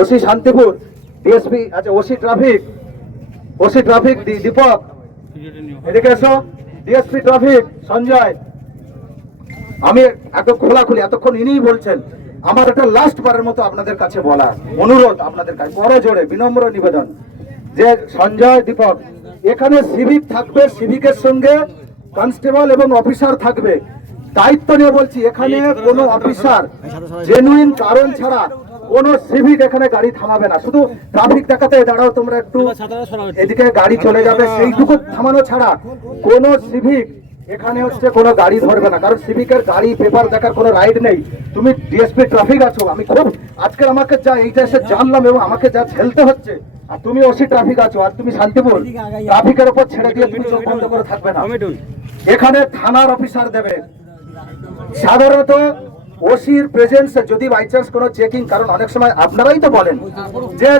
OC Shantipur DSP আচ্ছা OC traffic OC traffic Dipak. এদিকে এসো ডিএসপি ট্রাফিক সঞ্জয়। আমি এত খোলাখুলি এতক্ষণ ইনিই বলছেন আমার একটা লাস্ট বারের মতো আপনাদের কাছে বলা অনুরোধ আপনাদের কাছে বড় জোরে বিনম্র নিবেদন। যে সঞ্জয় দীপক এখানে সিভিক থাকবে সিভিকের সঙ্গে কনস্টেবল এবং অফিসার থাকবে। দায়িত্ব নিয়ে বলছি এখানে কোনো অফিসার জেনুইন কারণ ছাড়া কোনো সিভিক এখানে গাড়ি থামাবে না। শুধু ট্রাফিক দেখাতে দাঁড়াও তোমরা একটু এদিকে গাড়ি চলে যাবে। সেইটুকু থামানো ছাড়া কোন সিভিক এখানে হচ্ছে কোনো গাড়ি ধরবে না। কারণ সিভিকের গাড়ি পেপার দেখার কোনো রাইড নেই। তুমি ডিএসপি ট্রাফিক আছো। আমি খুব আজকে আমাকে যা এইটা এসে জানলাম এবং আমাকে যা ঝেলতে হচ্ছে আর তুমি ওসি ট্রাফিক আছো আর তুমি শান্তিপুর ট্রাফিকের উপর ছেড়ে দিয়ে তুমি চোখ বন্ধ করে থাকবে না। এখানে থানার অফিসার দেবে। সাধারণত ওসির প্রেজেন্সে যদি বাই চান্স কোনো চেকিং কারণ অনেক সময় আপনারাই তো বলেন যে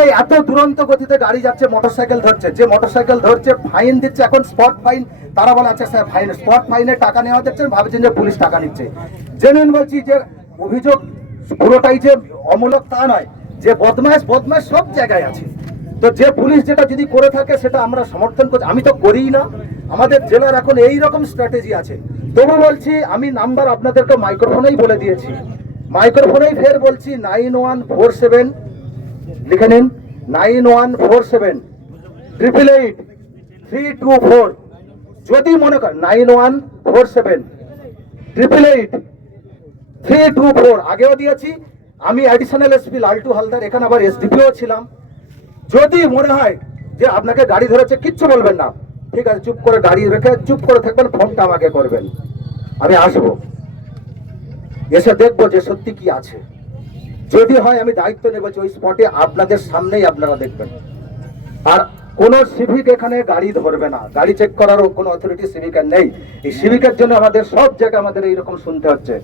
এই এত দুরন্ত গতিতে গাড়ি যাচ্ছে মোটরসাইকেল ধরছে, যে মোটরসাইকেল ধরছে ফাইন দিচ্ছে, এখন স্পট ফাইন তারা বলে আচ্ছা স্যার ফাইন স্পট ফাইনে টাকা নেওয়া যাচ্ছে ভাবছেন যে পুলিশ টাকা নিচ্ছে। জেনুইন বলছি যে অভিযোগ পুরোটাই যে অমূলক তা নয়, যে বদমাস বদমাস সব জায়গায় আছে। তো যে পুলিশ যেটা যদি করে থাকে, সেটা আমরা সমর্থন করছি। আমি তো করিই না। আমাদের জেলার এখন এই রকম স্ট্র্যাটেজি আছে। তবু বলছি, আমি নাম্বার আপনাদেরকে মাইক্রোফোনেই বলে দিয়েছি। মাইক্রোফোনেই ফের বলছি, নাইন ওয়ান ফোর সেভেন, লিখে নিন, nine one four seven triple eight three two four যদি মনে করেন, nine one four seven triple eight three two four আগেও দিয়েছি, আমি অ্যাডিশনাল এসপি লালটু হালদার, এখানে আবার এসডিপিও ছিলাম। যদি মনে হয় যে আপনাকে গাড়ি ধরেছে, কিচ্ছু বলবেন না। ঠিক আছে, চুপ করে গাড়ি রেখে, চুপ করে থাকবেন, ফোনটা আমাকে করবেন। আমি আসব। এসে দেখব যে সত্যি কি আছে। যদি হয় আমি দায়িত্ব নেব যে ওই স্পটে আপনাদের সামনেই আপনারা দেখবেন। আর কোন সিভিক এখানে গাড়ি ধরবে না। গাড়ি চেক করারও কোনো অথরিটি সিভিকের নেই। এই সিভিকের জন্য আমাদের সব জায়গায় আমাদের এইরকম শুনতে হচ্ছে।